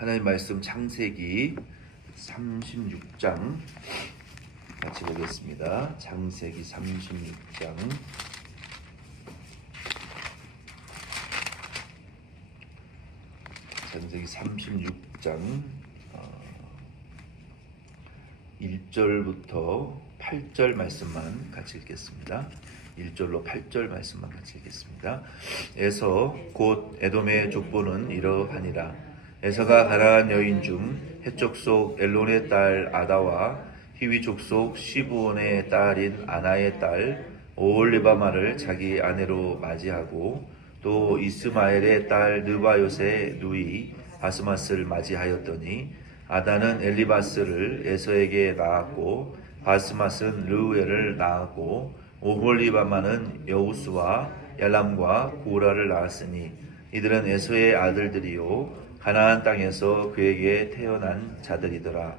하나님 말씀 창세기 36장 같이 보겠습니다. 창세기 36장 창세기 36장 1절부터 8절 말씀만 같이 읽겠습니다. 1절로 8절 말씀만 같이 읽겠습니다. 에서 곧 에돔의 족보는 이러하니라. 에서가 가나안 여인 중 헷 족 엘론의 딸 아다와 히위 족속 시브온의 딸인 아나의 딸 오홀리바마를 자기 아내로 맞이하고 또 이스마엘의 딸 느바요의 누이 바스마스를 맞이하였더니 아다는 엘리바스를 에서에게 낳았고 바스마스는 르우엘을 낳았고 오홀리바마는 여우스와 얄람과 고라를 낳았으니 이들은 에서의 아들들이요 가나안 땅에서 그에게 태어난 자들이더라.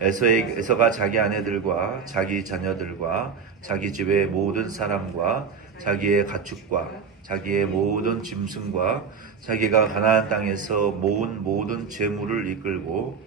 에서가 자기 아내들과 자기 자녀들과 자기 집의 모든 사람과 자기의 가축과 자기의 모든 짐승과 자기가 가나안 땅에서 모은 모든 재물을 이끌고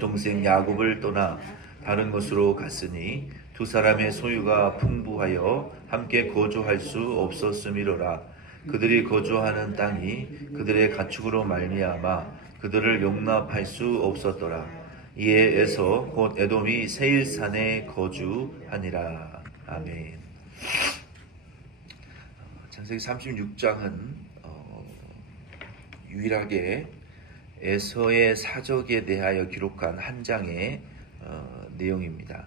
동생 야곱을 떠나 다른 곳으로 갔으니 두 사람의 소유가 풍부하여 함께 거주할 수 없었음이로라. 그들이 거주하는 땅이 그들의 가축으로 말미암아 그들을 용납할 수 없었더라. 이에 에서 곧 에돔이 세일산에 거주하니라. 아멘. 창세기 36장은 유일하게 에서의 사적에 대하여 기록한 한 장의 내용입니다.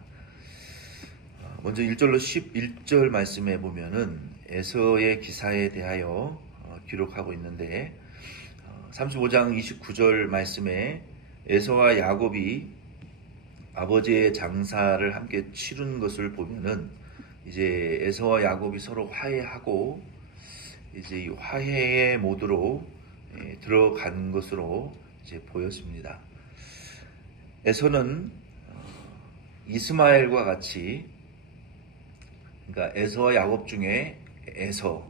먼저 1절로 11절 말씀에 보면은 에서의 기사에 대하여 기록하고 있는데 35장 29절 말씀에 에서와 야곱이 아버지의 장사를 함께 치른 것을 보면은 이제 에서와 야곱이 서로 화해하고 이제 이 화해의 모드로 들어간 것으로 이제 보였습니다. 에서는 이스마엘과 같이, 그러니까 에서와 야곱 중에 에서,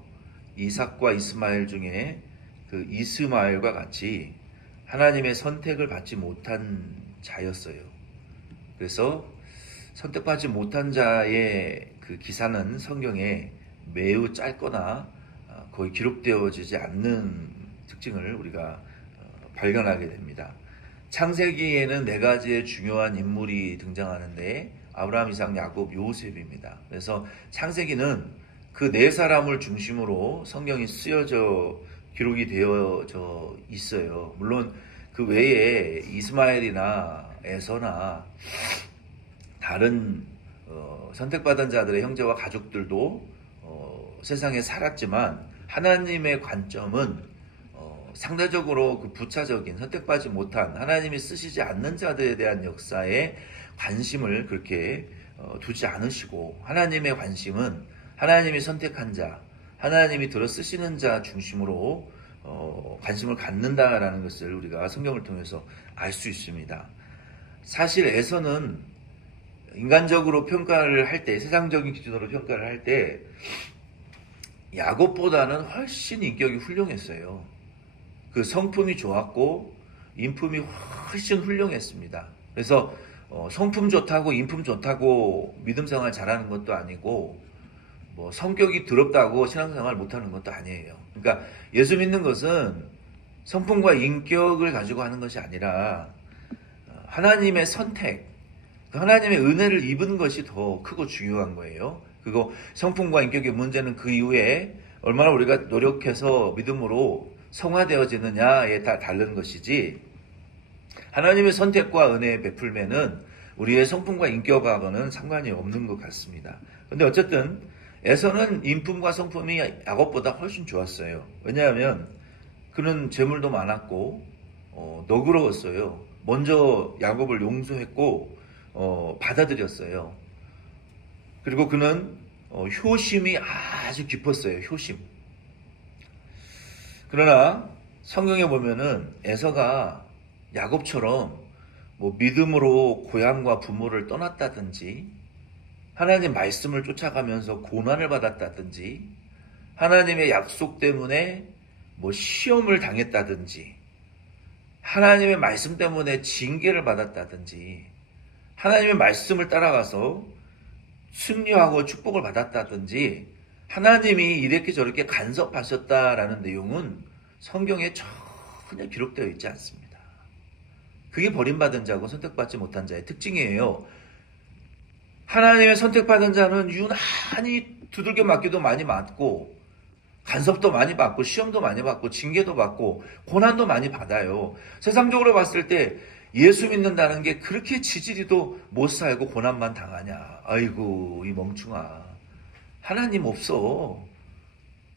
이삭과 이스마엘 중에 그 이스마엘과 같이 하나님의 선택을 받지 못한 자였어요. 그래서 선택받지 못한 자의 그 기사는 성경에 매우 짧거나 거의 기록되어지지 않는 특징을 우리가 발견하게 됩니다. 창세기에는 네 가지의 중요한 인물이 등장하는데 아브라함, 이삭, 야곱, 요셉입니다. 그래서 창세기는 그 네 사람을 중심으로 성경이 쓰여져 기록이 되어져 있어요. 물론 그 외에 이스마엘이나 에서나 다른 선택받은 자들의 형제와 가족들도 세상에 살았지만 하나님의 관점은 상대적으로 그 부차적인 선택받지 못한 하나님이 쓰시지 않는 자들에 대한 역사에 관심을 그렇게 두지 않으시고 하나님의 관심은 하나님이 선택한 자, 하나님이 들어 쓰시는 자 중심으로 관심을 갖는다라는 것을 우리가 성경을 통해서 알 수 있습니다. 사실 에서는 인간적으로 평가를 할 때, 세상적인 기준으로 평가를 할 때 야곱보다는 훨씬 인격이 훌륭했어요. 그 성품이 좋았고 인품이 훨씬 훌륭했습니다. 그래서 성품 좋다고 인품 좋다고 믿음 생활 잘하는 것도 아니고 뭐 성격이 더럽다고 신앙생활 못하는 것도 아니에요. 그러니까 예수 믿는 것은 성품과 인격을 가지고 하는 것이 아니라 하나님의 선택, 하나님의 은혜를 입은 것이 더 크고 중요한 거예요. 그리고 성품과 인격의 문제는 그 이후에 얼마나 우리가 노력해서 믿음으로 성화되어지느냐에 다 다른 것이지 하나님의 선택과 은혜의 베풀매는 우리의 성품과 인격하고는 상관이 없는 것 같습니다. 그런데 어쨌든 에서는 인품과 성품이 야곱보다 훨씬 좋았어요. 왜냐하면 그는 재물도 많았고 너그러웠어요. 먼저 야곱을 용서했고 받아들였어요. 그리고 그는 효심이 아주 깊었어요. 효심. 그러나 성경에 보면은 에서가 야곱처럼 뭐 믿음으로 고향과 부모를 떠났다든지 하나님 말씀을 쫓아가면서 고난을 받았다든지 하나님의 약속 때문에 뭐 시험을 당했다든지 하나님의 말씀 때문에 징계를 받았다든지 하나님의 말씀을 따라가서 승리하고 축복을 받았다든지 하나님이 이렇게 저렇게 간섭하셨다라는 내용은 성경에 전혀 기록되어 있지 않습니다. 그게 버림받은 자고 선택받지 못한 자의 특징이에요. 하나님의 선택받은 자는 유난히 두들겨 맞기도 많이 맞고 간섭도 많이 받고 시험도 많이 받고 징계도 받고 고난도 많이 받아요. 세상적으로 봤을 때 예수 믿는다는 게 그렇게 지지리도 못 살고 고난만 당하냐. 아이고 이 멍충아. 하나님 없어.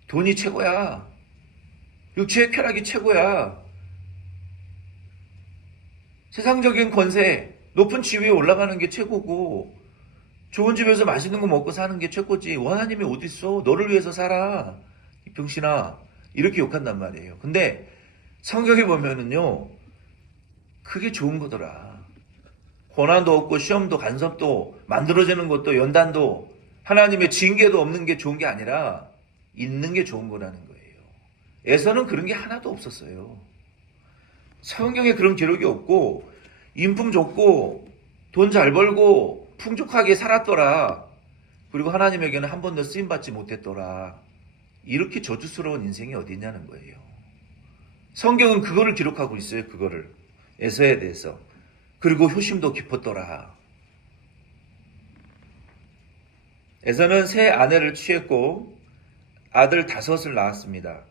돈이 최고야. 육체의 쾌락이 최고야. 세상적인 권세, 높은 지위에 올라가는 게 최고고 좋은 집에서 맛있는 거 먹고 사는 게 최고지. 하나님이 어디 있어? 너를 위해서 살아. 이 병신아. 이렇게 욕한단 말이에요. 근데 성경에 보면은요. 그게 좋은 거더라. 고난도 없고 시험도 간섭도 만들어지는 것도 연단도 하나님의 징계도 없는 게 좋은 게 아니라 있는 게 좋은 거라는 거예요. 에서는 그런 게 하나도 없었어요. 성경에 그런 기록이 없고 인품 좋고 돈 잘 벌고 풍족하게 살았더라. 그리고 하나님에게는 한 번도 쓰임받지 못했더라. 이렇게 저주스러운 인생이 어디 있냐는 거예요. 성경은 그거를 기록하고 있어요. 그거를. 에서에 대해서. 그리고 효심도 깊었더라. 에서는 새 아내를 취했고 아들 5을 낳았습니다.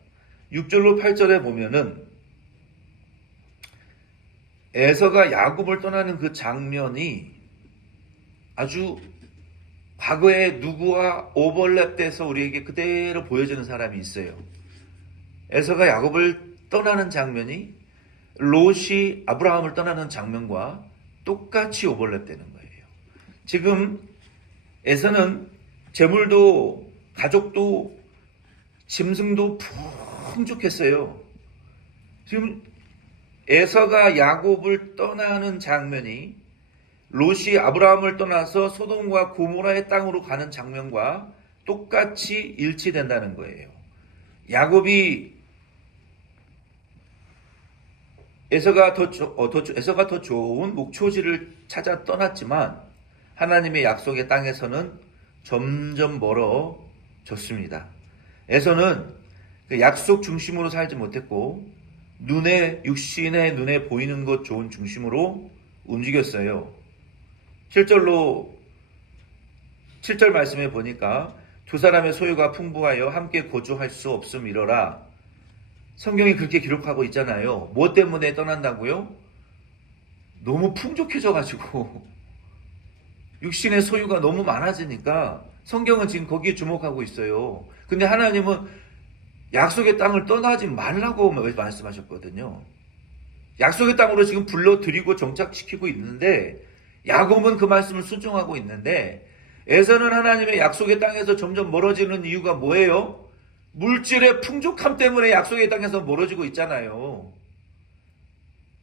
6절로 8절에 보면은 에서가 야곱을 떠나는 그 장면이 아주 과거에 누구와 오버랩돼서 우리에게 그대로 보여지는 사람이 있어요. 에서가 야곱을 떠나는 장면이 롯이 아브라함을 떠나는 장면과 똑같이 오버랩되는 거예요. 지금 에서는 재물도 가족도 짐승도 풍족했어요. 지금 에서가 야곱을 떠나는 장면이 롯이 아브라함을 떠나서 소돔과 고모라의 땅으로 가는 장면과 똑같이 일치된다는 거예요. 야곱이 에서가 더 좋은 목초지를 찾아 떠났지만 하나님의 약속의 땅에서는 점점 멀어졌습니다. 에서는 그 약속 중심으로 살지 못했고 육신의 눈에 보이는 것 좋은 중심으로 움직였어요. 7절 말씀에 보니까 두 사람의 소유가 풍부하여 함께 거주할 수 없음이러라. 성경이 그렇게 기록하고 있잖아요. 뭐 때문에 떠난다고요? 너무 풍족해져가지고 육신의 소유가 너무 많아지니까 성경은 지금 거기에 주목하고 있어요. 근데 하나님은 약속의 땅을 떠나지 말라고 말씀하셨거든요. 약속의 땅으로 지금 불러들이고 정착시키고 있는데 야곱은 그 말씀을 순종하고 있는데 에서는 하나님의 약속의 땅에서 점점 멀어지는 이유가 뭐예요? 물질의 풍족함 때문에 약속의 땅에서 멀어지고 있잖아요.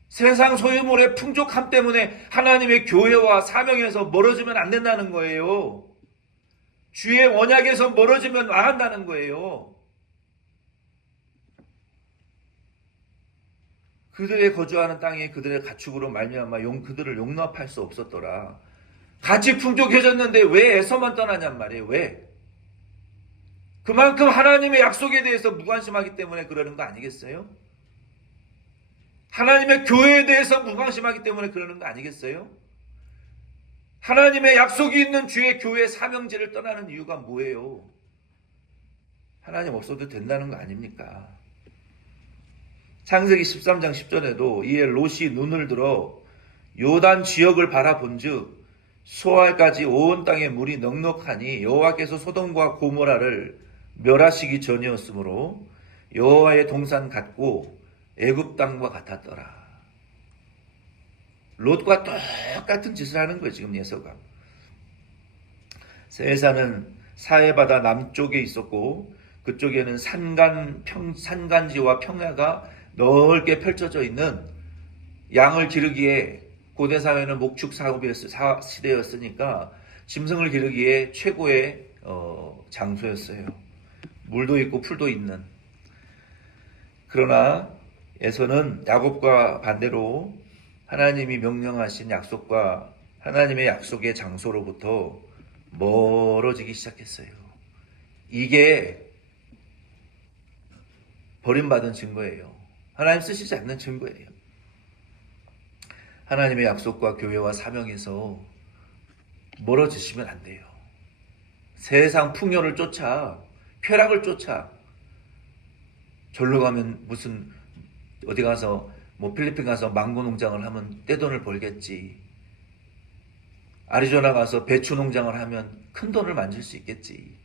세상 소유물의 풍족함 때문에 하나님의 교회와 사명에서 멀어지면 안 된다는 거예요. 주의 언약에서 멀어지면 망한다는 거예요. 그들의 거주하는 땅에 그들의 가축으로 말미암아 그들을 용납할 수 없었더라. 같이 풍족해졌는데 왜 에서만 떠나냔 말이에요. 왜? 그만큼 하나님의 약속에 대해서 무관심하기 때문에 그러는 거 아니겠어요? 하나님의 교회에 대해서 무관심하기 때문에 그러는 거 아니겠어요? 하나님의 약속이 있는 주의 교회 사명지를 떠나는 이유가 뭐예요? 하나님 없어도 된다는 거 아닙니까? 창세기 13장 10절에도 이에 롯이 눈을 들어 요단 지역을 바라본즉 소알까지 온 땅에 물이 넉넉하니 여호와께서 소돔과 고모라를 멸하시기 전이었으므로 여호와의 동산 같고 애굽 땅과 같았더라. 롯과 똑같은 짓을 하는 거예요. 지금 에서가. 세사는 사해바다 남쪽에 있었고 그쪽에는 산간지와 평야가 넓게 펼쳐져 있는 양을 기르기에 고대 사회는 목축 시대였으니까 짐승을 기르기에 최고의 장소였어요. 물도 있고 풀도 있는. 그러나 에서는 야곱과 반대로 하나님이 명령하신 약속과 하나님의 약속의 장소로부터 멀어지기 시작했어요. 이게 버림받은 증거예요. 하나님 쓰시지 않는 증거예요. 하나님의 약속과 교회와 사명에서 멀어지시면 안 돼요. 세상 풍요를 쫓아, 쾌락을 쫓아, 절로 가면 무슨 어디 가서 필리핀 가서 망고 농장을 하면 떼돈을 벌겠지. 아리조나 가서 배추 농장을 하면 큰 돈을 만질 수 있겠지.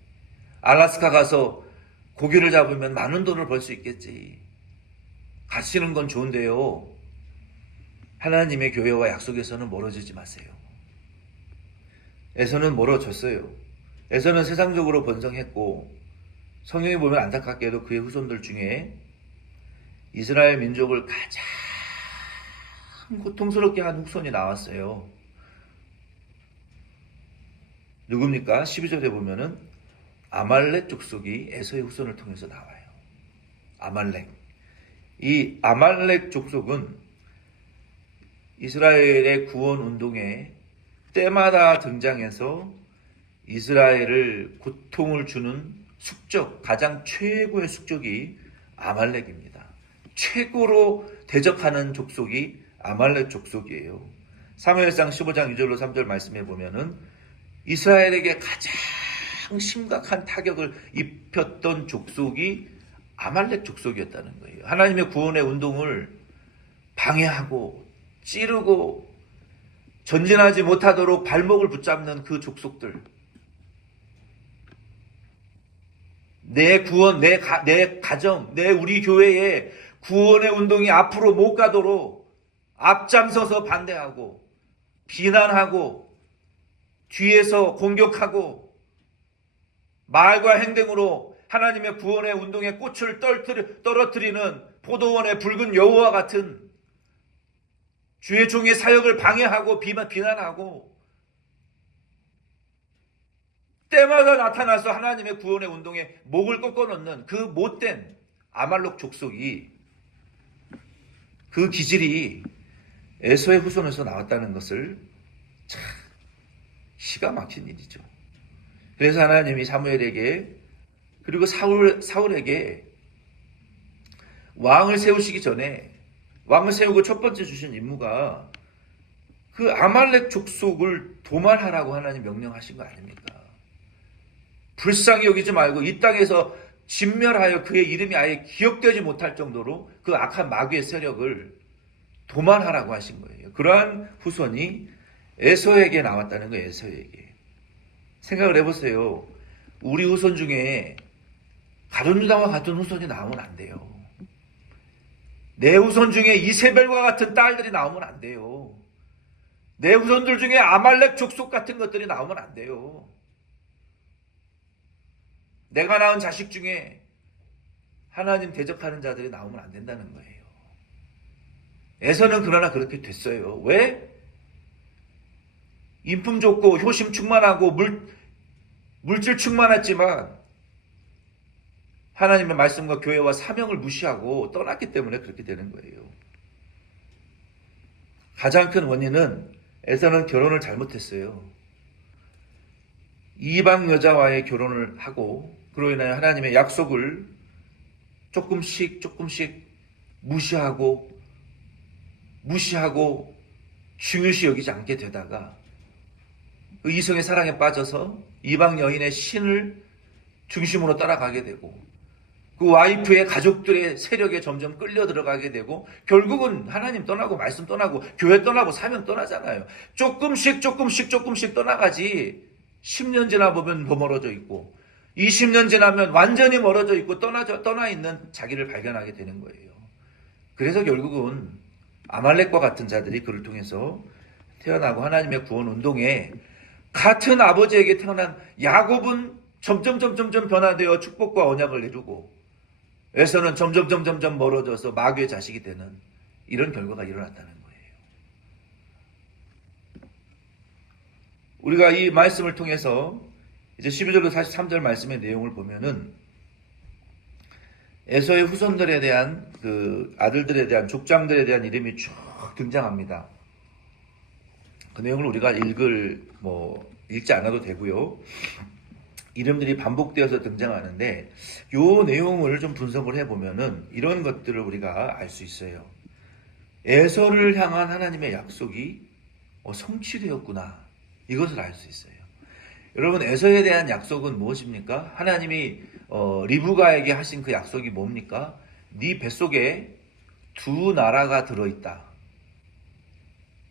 알라스카 가서 고기를 잡으면 많은 돈을 벌 수 있겠지. 가시는 건 좋은데요. 하나님의 교회와 약속에서는 멀어지지 마세요. 에서는 멀어졌어요. 에서는 세상적으로 번성했고, 성경에 보면 안타깝게도 그의 후손들 중에 이스라엘 민족을 가장 고통스럽게 한 후손이 나왔어요. 누굽니까? 12절에 보면은 아말렉 족속이 에서의 후손을 통해서 나와요. 아말렉. 이 아말렉 족속은 이스라엘의 구원 운동에 때마다 등장해서 이스라엘을 고통을 주는 숙적, 가장 최고의 숙적이 아말렉입니다. 최고로 대적하는 족속이 아말렉 족속이에요. 사무엘상 15장 2절로 3절 말씀해 보면은 이스라엘에게 가장 심각한 타격을 입혔던 족속이 아말렉 족속이었다는 거예요. 하나님의 구원의 운동을 방해하고 찌르고 전진하지 못하도록 발목을 붙잡는 그 족속들. 내 구원, 내 가정, 우리 교회의 구원의 운동이 앞으로 못 가도록 앞장서서 반대하고 비난하고 뒤에서 공격하고 말과 행동으로 하나님의 구원의 운동의 꽃을 떨어뜨리는 포도원의 붉은 여우와 같은 주의 종의 사역을 방해하고 비난하고 때마다 나타나서 하나님의 구원의 운동에 목을 꺾어놓는 그 못된 아말렉 족속이, 그 기질이 에서의 후손에서 나왔다는 것을 참 기가 막힌 일이죠. 그래서 하나님이 사무엘에게 그리고 사울에게 왕을 세우시기 전에, 왕을 세우고 첫 번째 주신 임무가 그 아말렉 족속을 도말하라고 하나님 명령하신 거 아닙니까? 불쌍히 여기지 말고 이 땅에서 진멸하여 그의 이름이 아예 기억되지 못할 정도로 그 악한 마귀의 세력을 도말하라고 하신 거예요. 그러한 후손이 에서에게 나왔다는 거예요. 에서에게. 생각을 해보세요. 우리 후손 중에 가룟 유다와 같은 후손이 나오면 안 돼요. 내 후손 중에 이세벨과 같은 딸들이 나오면 안 돼요. 내 후손들 중에 아말렉 족속 같은 것들이 나오면 안 돼요. 내가 낳은 자식 중에 하나님 대적하는 자들이 나오면 안 된다는 거예요. 에서는 그러나 그렇게 됐어요. 왜? 인품 좋고 효심 충만하고 물질 충만했지만 하나님의 말씀과 교회와 사명을 무시하고 떠났기 때문에 그렇게 되는 거예요. 가장 큰 원인은 에서는 결혼을 잘못했어요. 이방 여자와의 결혼을 하고 그로 인하여 하나님의 약속을 조금씩 무시하고 중요시 여기지 않게 되다가 그 이성의 사랑에 빠져서 이방 여인의 신을 중심으로 따라가게 되고 그 와이프의 가족들의 세력에 점점 끌려 들어가게 되고 결국은 하나님 떠나고 말씀 떠나고 교회 떠나고 사명 떠나잖아요. 조금씩 떠나가지 10년 지나 보면 더 멀어져 있고 20년 지나면 완전히 멀어져 있고 떠나 있는 자기를 발견하게 되는 거예요. 그래서 결국은 아말렉과 같은 자들이 그를 통해서 태어나고 하나님의 구원 운동에 같은 아버지에게 태어난 야곱은 점점 변화되어 축복과 언약을 이루고 에서는 점점 멀어져서 마귀의 자식이 되는 이런 결과가 일어났다는 거예요. 우리가 이 말씀을 통해서 이제 12절로 43절 말씀의 내용을 보면은 에서의 후손들에 대한 그 아들들에 대한 족장들에 대한 이름이 쭉 등장합니다. 그 내용을 우리가 읽지 않아도 되고요. 이름들이 반복되어서 등장하는데 요 내용을 좀 분석을 해보면은 이런 것들을 우리가 알 수 있어요. 에서를 향한 하나님의 약속이 성취되었구나. 이것을 알 수 있어요. 여러분, 에서에 대한 약속은 무엇입니까? 하나님이 리브가에게 하신 그 약속이 뭡니까? 네 뱃속에 두 나라가 들어있다.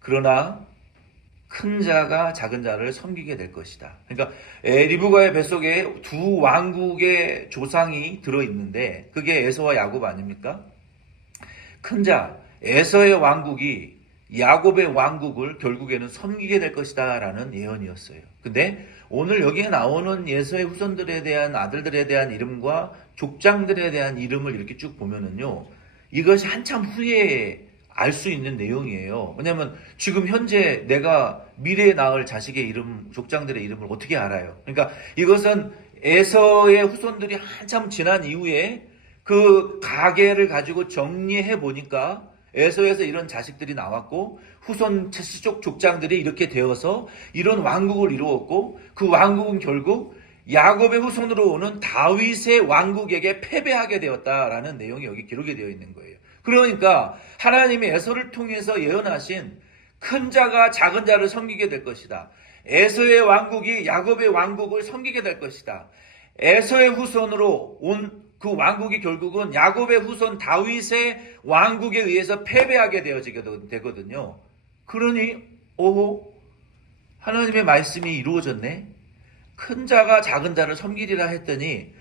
그러나 큰 자가 작은 자를 섬기게 될 것이다. 그러니까 리브가의 뱃속에 두 왕국의 조상이 들어있는데 그게 에서와 야곱 아닙니까? 큰 자, 에서의 왕국이 야곱의 왕국을 결국에는 섬기게 될 것이다 라는 예언이었어요. 근데 오늘 여기에 나오는 에서의 후손들에 대한 아들들에 대한 이름과 족장들에 대한 이름을 이렇게 쭉 보면은요, 이것이 한참 후에 알 수 있는 내용이에요. 왜냐하면 지금 현재 내가 미래에 낳을 자식의 이름, 족장들의 이름을 어떻게 알아요? 그러니까 이것은 에서의 후손들이 한참 지난 이후에 그 가계를 가지고 정리해 보니까 에서에서 이런 자식들이 나왔고 후손 쪽 족장들이 이렇게 되어서 이런 왕국을 이루었고 그 왕국은 결국 야곱의 후손으로 오는 다윗의 왕국에게 패배하게 되었다라는 내용이 여기 기록이 되어 있는 거예요. 그러니까 하나님이 에서를 통해서 예언하신 큰 자가 작은 자를 섬기게 될 것이다. 에서의 왕국이 야곱의 왕국을 섬기게 될 것이다. 에서의 후손으로 온 그 왕국이 결국은 야곱의 후손 다윗의 왕국에 의해서 패배하게 되어지게 되거든요. 그러니 하나님의 말씀이 이루어졌네. 큰 자가 작은 자를 섬기리라 했더니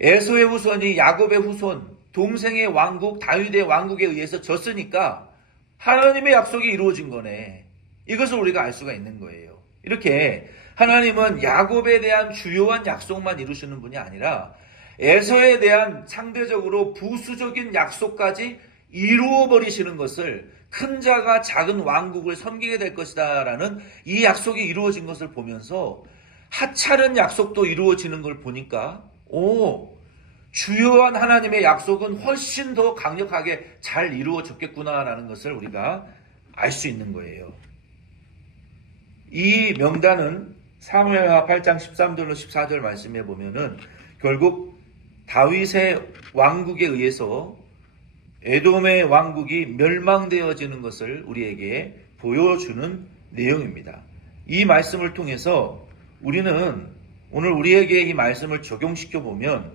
에서의 후손이 야곱의 후손 동생의 왕국 다윗의 왕국에 의해서 졌으니까 하나님의 약속이 이루어진 거네. 이것을 우리가 알 수가 있는 거예요. 이렇게 하나님은 야곱에 대한 주요한 약속만 이루시는 분이 아니라 에서에 대한 상대적으로 부수적인 약속까지 이루어 버리시는 것을 큰 자가 작은 왕국을 섬기게 될 것이다 라는 이 약속이 이루어진 것을 보면서 하찮은 약속도 이루어지는 걸 보니까 주요한 하나님의 약속은 훨씬 더 강력하게 잘 이루어졌겠구나라는 것을 우리가 알 수 있는 거예요. 이 명단은 사무엘하 8장 13절로 14절 말씀에 보면은 결국 다윗의 왕국에 의해서 에돔의 왕국이 멸망되어지는 것을 우리에게 보여주는 내용입니다. 이 말씀을 통해서 우리는 오늘 우리에게 이 말씀을 적용시켜 보면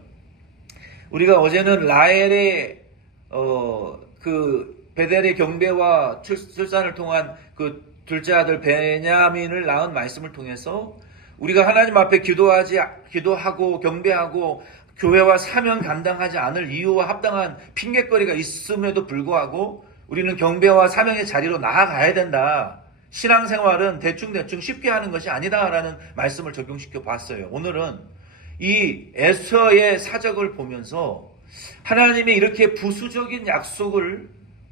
우리가 어제는 라헬의 그 베델의 경배와 출산을 통한 그 둘째 아들 베냐민을 낳은 말씀을 통해서 우리가 하나님 앞에 기도하고 경배하고 교회와 사명 감당하지 않을 이유와 합당한 핑계거리가 있음에도 불구하고 우리는 경배와 사명의 자리로 나아가야 된다. 신앙생활은 대충 쉽게 하는 것이 아니다라는 말씀을 적용시켜 봤어요. 오늘은 이 에서의 사적을 보면서 하나님이 이렇게 부수적인 약속을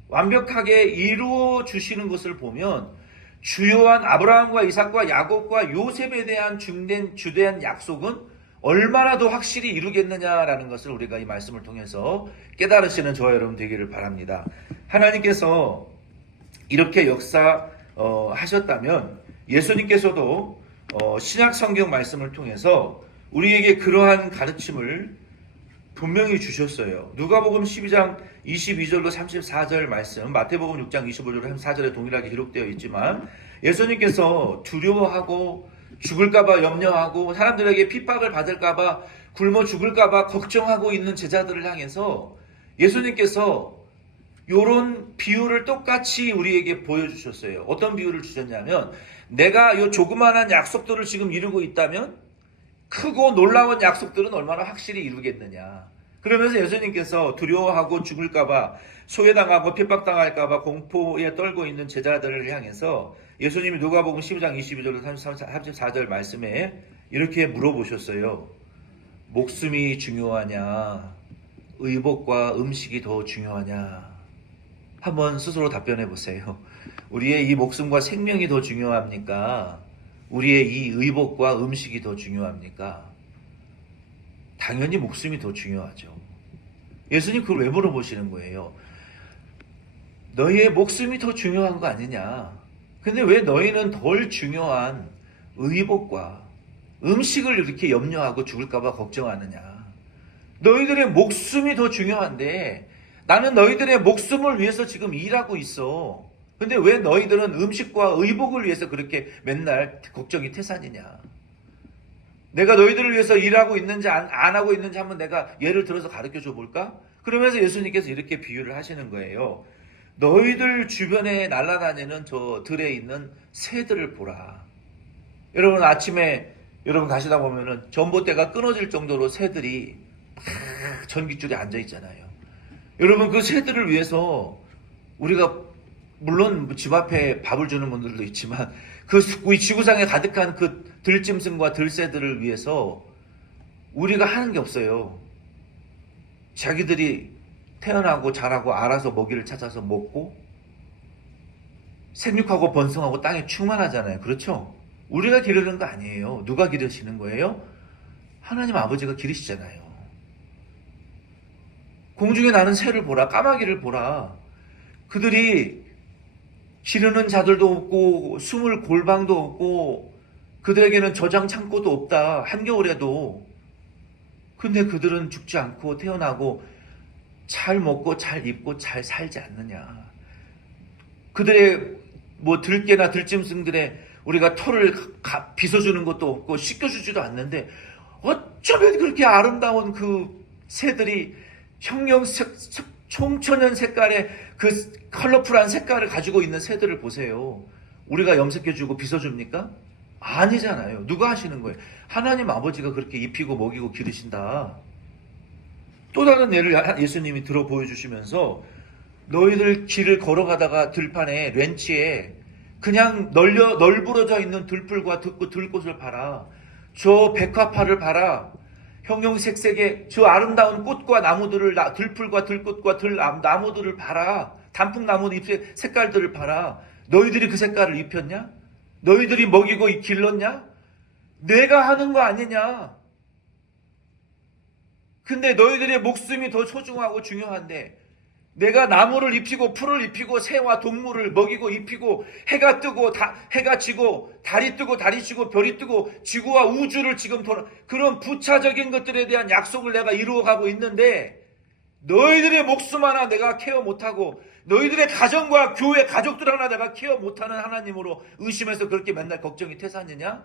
완벽하게 이루어 주시는 것을 보면 주요한 아브라함과 이삭과 야곱과 요셉에 대한 주된 약속은 얼마나 더 확실히 이루겠느냐라는 것을 우리가 이 말씀을 통해서 깨달으시는 저와 여러분 되기를 바랍니다. 하나님께서 이렇게 역사하셨다면 예수님께서도 신약 성경 말씀을 통해서 우리에게 그러한 가르침을 분명히 주셨어요. 누가복음 12장 22절로 34절 말씀, 마태복음 6장 25절로 34절에 동일하게 기록되어 있지만 예수님께서 두려워하고 죽을까봐 염려하고 사람들에게 핍박을 받을까봐 굶어 죽을까봐 걱정하고 있는 제자들을 향해서 예수님께서 이런 비유를 똑같이 우리에게 보여주셨어요. 어떤 비유를 주셨냐면 내가 이 조그마한 약속들을 지금 이루고 있다면 크고 놀라운 약속들은 얼마나 확실히 이루겠느냐. 그러면서 예수님께서 두려워하고 죽을까봐 소외당하고 핍박당할까봐 공포에 떨고 있는 제자들을 향해서 예수님이 누가복음 12장 22절로 34절 말씀에 이렇게 물어보셨어요. 목숨이 중요하냐? 의복과 음식이 더 중요하냐? 한번 스스로 답변해 보세요. 우리의 이 목숨과 생명이 더 중요합니까? 우리의 이 의복과 음식이 더 중요합니까? 당연히 목숨이 더 중요하죠. 예수님 그걸 왜 물어보시는 거예요? 너희의 목숨이 더 중요한 거 아니냐? 근데 왜 너희는 덜 중요한 의복과 음식을 이렇게 염려하고 죽을까봐 걱정하느냐? 너희들의 목숨이 더 중요한데 나는 너희들의 목숨을 위해서 지금 일하고 있어. 근데 왜 너희들은 음식과 의복을 위해서 그렇게 맨날 걱정이 태산이냐? 내가 너희들을 위해서 일하고 있는지 안 하고 있는지 한번 내가 예를 들어서 가르쳐 줘 볼까? 그러면서 예수님께서 이렇게 비유를 하시는 거예요. 너희들 주변에 날아다니는 저 들에 있는 새들을 보라. 여러분 아침에 여러분 가시다 보면은 전봇대가 끊어질 정도로 새들이 막 전깃줄에 앉아 있잖아요. 여러분 그 새들을 위해서 우리가 물론 집 앞에 밥을 주는 분들도 있지만 그 지구상에 가득한 그 들짐승과 들새들을 위해서 우리가 하는 게 없어요. 자기들이 태어나고 자라고 알아서 먹이를 찾아서 먹고 생육하고 번성하고 땅에 충만하잖아요. 그렇죠? 우리가 기르는 거 아니에요. 누가 기르시는 거예요? 하나님 아버지가 기르시잖아요. 공중에 나는 새를 보라, 까마귀를 보라. 그들이 기르는 자들도 없고 숨을 골방도 없고 그들에게는 저장 창고도 없다. 한겨울에도. 근데 그들은 죽지 않고 태어나고 잘 먹고 잘 입고 잘 살지 않느냐. 그들의 뭐 들깨나 들짐승들의 우리가 털을 빗어주는 것도 없고 씻겨주지도 않는데 어쩌면 그렇게 아름다운 그 새들이 청천연 색깔의 그 컬러풀한 색깔을 가지고 있는 새들을 보세요. 우리가 염색해주고 빗어줍니까? 아니잖아요. 누가 하시는 거예요? 하나님 아버지가 그렇게 입히고 먹이고 기르신다. 또 다른 예를 예수님이 들어 보여주시면서 너희들 길을 걸어가다가 들판에 렌치에 그냥 널브러져 있는 들풀과 들꽃을 봐라. 저 백화파를 봐라. 형형색색의 저 아름다운 꽃과 나무들을 들풀과 들꽃과 나무들을 봐라. 단풍나무 잎의 색깔들을 봐라. 너희들이 그 색깔을 입혔냐? 너희들이 먹이고 길렀냐? 내가 하는 거 아니냐? 근데 너희들의 목숨이 더 소중하고 중요한데 내가 나무를 입히고 풀을 입히고 새와 동물을 먹이고 입히고 해가 뜨고 해가 지고 달이 뜨고 달이 지고 별이 뜨고 지구와 우주를 지금 그런 부차적인 것들에 대한 약속을 내가 이루어가고 있는데 너희들의 목숨 하나 내가 케어 못하고 너희들의 가정과 교회 가족들 하나 내가 케어 못하는 하나님으로 의심해서 그렇게 맨날 걱정이 태산이냐?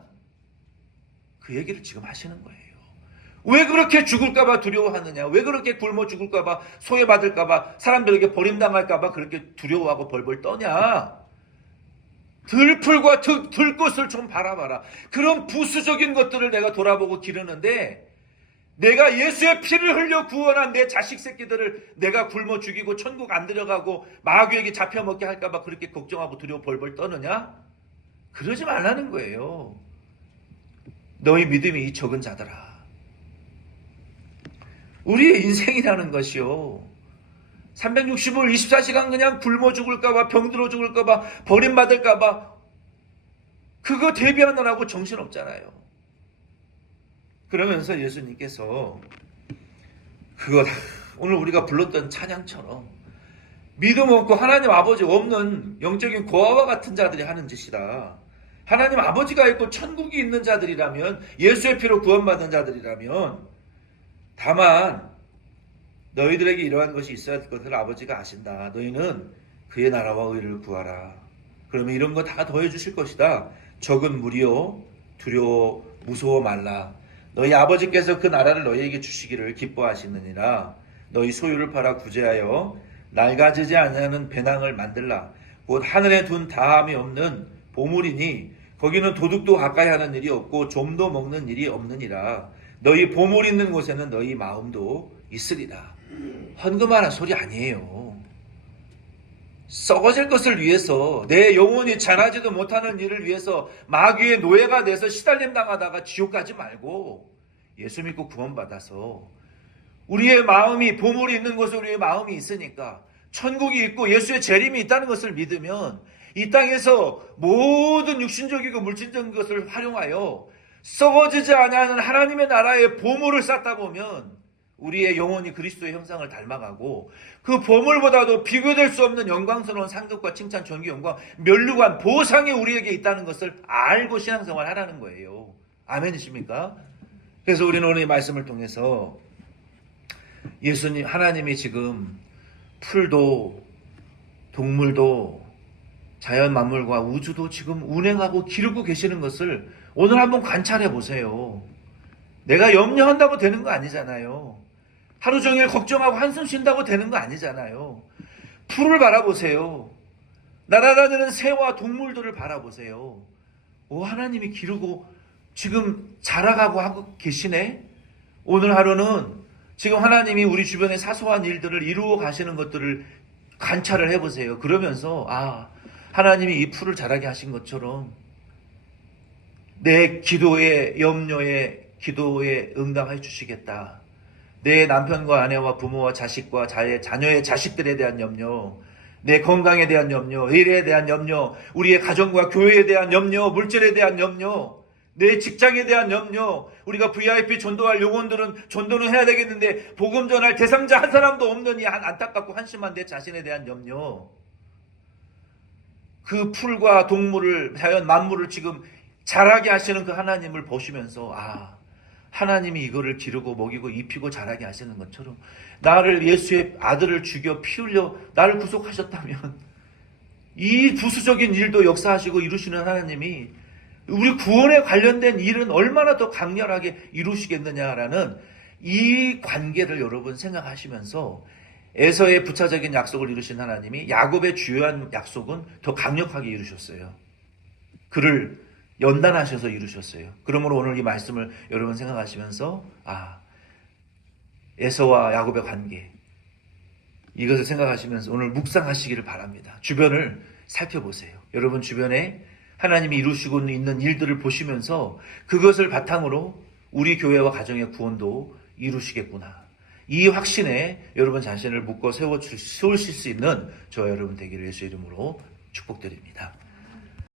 그 얘기를 지금 하시는 거예요. 왜 그렇게 죽을까봐 두려워하느냐? 왜 그렇게 굶어 죽을까봐 소외받을까봐 사람들에게 버림당할까봐 그렇게 두려워하고 벌벌 떠냐? 들풀과 들꽃을 좀 바라봐라. 그런 부수적인 것들을 내가 돌아보고 기르는데 내가 예수의 피를 흘려 구원한 내 자식 새끼들을 내가 굶어 죽이고 천국 안 들어가고 마귀에게 잡혀먹게 할까봐 그렇게 걱정하고 두려워 벌벌 떠느냐? 그러지 말라는 거예요. 너희 믿음이 적은 자들아. 우리의 인생이라는 것이요. 365일 24시간 그냥 굶어 죽을까봐 병들어 죽을까봐 버림받을까봐 그거 대비하느라고 정신없잖아요. 그러면서 예수님께서 그거 오늘 우리가 불렀던 찬양처럼 믿음 없고 하나님 아버지 없는 영적인 고아와 같은 자들이 하는 짓이다. 하나님 아버지가 있고 천국이 있는 자들이라면 예수의 피로 구원받은 자들이라면 다만 너희들에게 이러한 것이 있어야 할 것을 아버지가 아신다. 너희는 그의 나라와 의를 구하라. 그러면 이런 거 다 더해 주실 것이다. 적은 무리요 두려워 무서워 말라. 너희 아버지께서 그 나라를 너희에게 주시기를 기뻐하시느니라. 너희 소유를 팔아 구제하여 낡아지지 아니하는 배낭을 만들라. 곧 하늘에 둔 다함이 없는 보물이니 거기는 도둑도 가까이 하는 일이 없고 좀도 먹는 일이 없느니라. 너희 보물 있는 곳에는 너희 마음도 있으리라. 헌금하는 소리 아니에요. 썩어질 것을 위해서 내 영혼이 자라지도 못하는 일을 위해서 마귀의 노예가 돼서 시달림 당하다가 지옥 가지 말고 예수 믿고 구원받아서 우리의 마음이 보물이 있는 곳에 우리의 마음이 있으니까 천국이 있고 예수의 재림이 있다는 것을 믿으면 이 땅에서 모든 육신적이고 물질적인 것을 활용하여 썩어지지 아니하는 하나님의 나라의 보물을 쌓다 보면 우리의 영혼이 그리스도의 형상을 닮아가고 그 보물보다도 비교될 수 없는 영광스러운 상급과 칭찬, 존귀, 영광, 면류관, 보상이 우리에게 있다는 것을 알고 신앙생활 하라는 거예요. 아멘이십니까? 그래서 우리는 오늘 이 말씀을 통해서 예수님, 하나님이 지금 풀도 동물도 자연 만물과 우주도 지금 운행하고 기르고 계시는 것을 오늘 한번 관찰해 보세요. 내가 염려한다고 되는 거 아니잖아요. 하루 종일 걱정하고 한숨 쉰다고 되는 거 아니잖아요. 풀을 바라보세요. 날아다니는 새와 동물들을 바라보세요. 오, 하나님이 기르고 지금 자라가고 하고 계시네. 오늘 하루는 지금 하나님이 우리 주변의 사소한 일들을 이루어 가시는 것들을 관찰을 해보세요. 그러면서 하나님이 이 풀을 자라게 하신 것처럼 내 기도에, 염려에, 기도에 응답해 주시겠다. 내 남편과 아내와 부모와 자식과 자녀의 자식들에 대한 염려, 내 건강에 대한 염려, 일에 대한 염려, 우리의 가정과 교회에 대한 염려, 물질에 대한 염려, 내 직장에 대한 염려, 우리가 VIP 전도할 요원들은 전도는 해야 되겠는데 복음 전할 대상자 한 사람도 없느니 안타깝고 한심한 내 자신에 대한 염려, 그 풀과 동물을, 자연 만물을 지금 자라게 하시는 그 하나님을 보시면서 하나님이 이거를 기르고 먹이고 입히고 자라게 하시는 것처럼 나를, 예수의 아들을 죽여 피 흘려 나를 구속하셨다면 이 부수적인 일도 역사하시고 이루시는 하나님이 우리 구원에 관련된 일은 얼마나 더 강렬하게 이루시겠느냐라는 이 관계를 여러분 생각하시면서 에서의 부차적인 약속을 이루신 하나님이 야곱의 주요한 약속은 더 강력하게 이루셨어요. 그를 연단하셔서 이루셨어요. 그러므로 오늘 이 말씀을 여러분 생각하시면서 에서와 야곱의 관계, 이것을 생각하시면서 오늘 묵상하시기를 바랍니다. 주변을 살펴보세요. 여러분 주변에 하나님이 이루시고 있는 일들을 보시면서 그것을 바탕으로 우리 교회와 가정의 구원도 이루시겠구나. 이 확신에 여러분 자신을 묶어 세우실 수 있는 저와 여러분 되기를 예수 이름으로 축복드립니다.